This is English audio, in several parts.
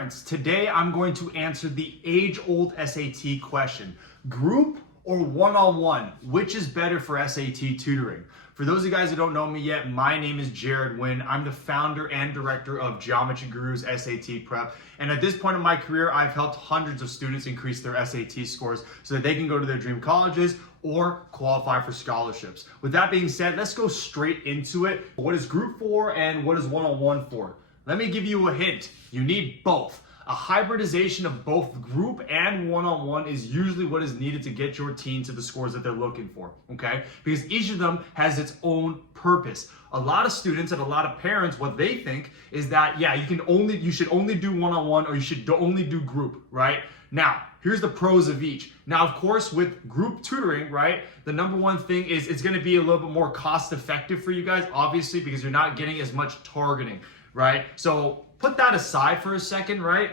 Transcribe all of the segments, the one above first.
parents. Today I'm going to answer the age-old SAT question. Group or one-on-one, which is better for SAT tutoring? For those of you guys who don't know me yet, my name is Jared Wynn. I'm the founder and director of Geometry Guru's SAT Prep. And at this point in my career, I've helped hundreds of students increase their SAT scores so that they can go to their dream colleges or qualify for scholarships. With that being said, let's go straight into it. What is group for and what is one-on-one for? Let me give you a hint. You need both. A hybridization of both group and one-on-one is usually what is needed to get your team to the scores that they're looking for, okay? Because each of them has its own purpose. A lot of students and a lot of parents, what they think is that, yeah, you should only do one-on-one or you should only do group, right? Now, here's the pros of each. Now, of course, with group tutoring, right, the number one thing is it's gonna be a little bit more cost effective for you guys, obviously, because you're not getting as much targeting, right? So put that aside for a second, right?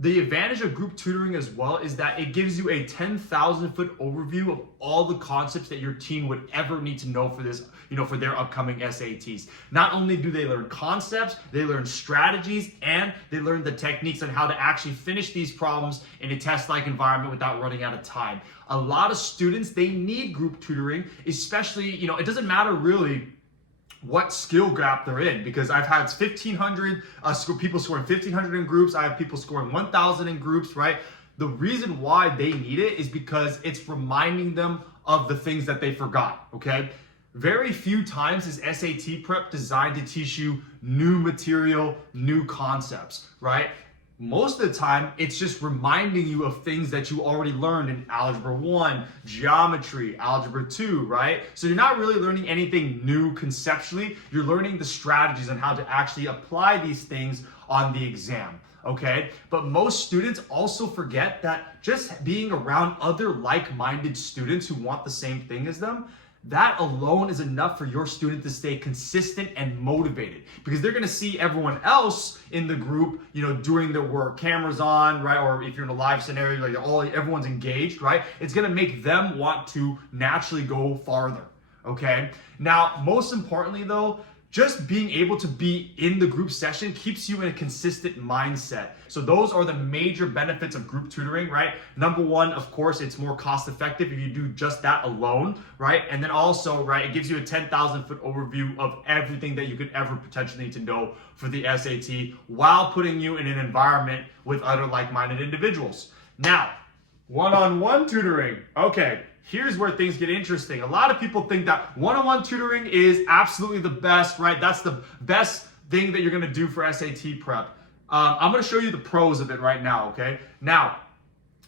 The advantage of group tutoring as well is that it gives you a 10,000-foot overview of all the concepts that your teen would ever need to know for this, for their upcoming SATs. Not only do they learn concepts, they learn strategies, and they learn the techniques on how to actually finish these problems in a test-like environment without running out of time. A lot of students, they need group tutoring, especially, it doesn't matter really what skill gap they're in, because I've had 1,500 people scoring 1,500 in groups. I have people scoring 1,000 in groups, right? The reason why they need it is because it's reminding them of the things that they forgot, okay? Very few times is SAT prep designed to teach you new material, new concepts, right? Most of the time, it's just reminding you of things that you already learned in Algebra 1, Geometry, Algebra 2, right? So you're not really learning anything new conceptually. You're learning the strategies on how to actually apply these things on the exam, okay? But most students also forget that just being around other like-minded students who want the same thing as them, that alone is enough for your student to stay consistent and motivated, because they're gonna see everyone else in the group, doing their work, cameras on, right? Or if you're in a live scenario, everyone's engaged, right? It's gonna make them want to naturally go farther, okay? Now, most importantly though, just being able to be in the group session keeps you in a consistent mindset. So those are the major benefits of group tutoring, right? Number one, of course, it's more cost effective if you do just that alone, right? And then also, right, it gives you a 10,000-foot overview of everything that you could ever potentially need to know for the SAT while putting you in an environment with other like-minded individuals. Now, one-on-one tutoring. Okay, here's where things get interesting. A lot of people think that one-on-one tutoring is absolutely the best, right? That's the best thing that you're gonna do for SAT prep. I'm gonna show you the pros of it right now, okay? Now,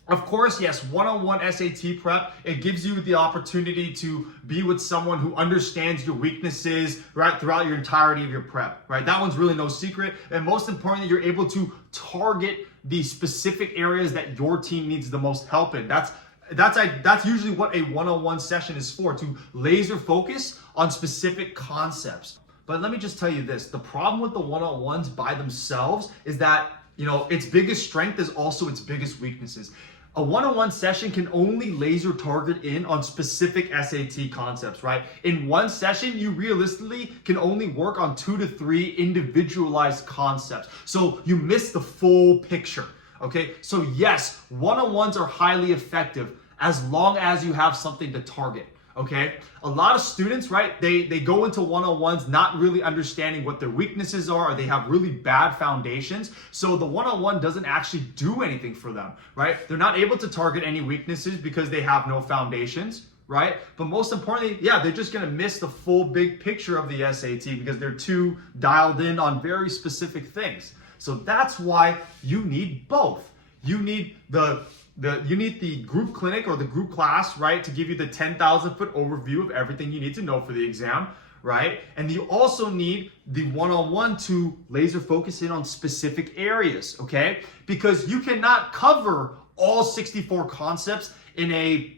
of course, yes, one-on-one SAT prep, it gives you the opportunity to be with someone who understands your weaknesses, right, throughout your entirety of your prep, right? That one's really no secret. And most importantly, you're able to target the specific areas that your team needs the most help in. That's usually what a one-on-one session is for, to laser focus on specific concepts. But let me just tell you this, the problem with the one-on-ones by themselves is that, its biggest strength is also its biggest weaknesses. A one-on-one session can only laser target in on specific SAT concepts, right? In one session, you realistically can only work on 2 to 3 individualized concepts. So you miss the full picture, okay? So yes, one-on-ones are highly effective as long as you have something to target, okay? A lot of students, right, they go into one-on-ones not really understanding what their weaknesses are, or they have really bad foundations. So the one-on-one doesn't actually do anything for them, right? They're not able to target any weaknesses because they have no foundations, right? But most importantly, yeah, they're just gonna miss the full big picture of the SAT because they're too dialed in on very specific things. So that's why you need both. You need the group clinic or the group class, right, to give you the 10,000-foot overview of everything you need to know for the exam, right? And you also need the one-on-one to laser focus in on specific areas, okay? Because you cannot cover all 64 concepts in a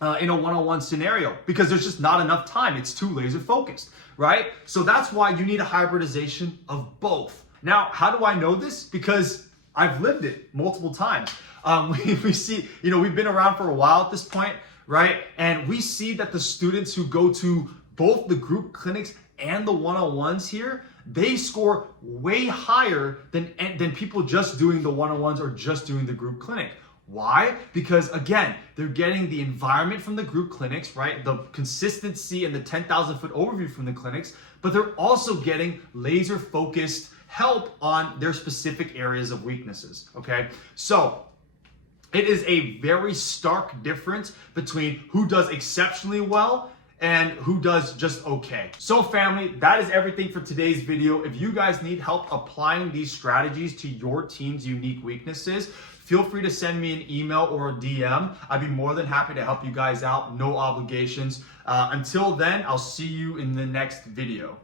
one-on-one scenario because there's just not enough time. It's too laser focused, right? So that's why you need a hybridization of both. Now, how do I know this? Because I've lived it multiple times. We see, we've been around for a while at this point, right? And we see that the students who go to both the group clinics and the one-on-ones here, they score way higher than people just doing the one-on-ones or just doing the group clinic. Why? Because again, they're getting the environment from the group clinics, right? The consistency and the 10,000 foot overview from the clinics, but they're also getting laser focused help on their specific areas of weaknesses, okay? So it is a very stark difference between who does exceptionally well and who does just okay. So family, that is everything for today's video. If you guys need help applying these strategies to your team's unique weaknesses, feel free to send me an email or a DM. I'd be more than happy to help you guys out, no obligations. Until then, I'll see you in the next video.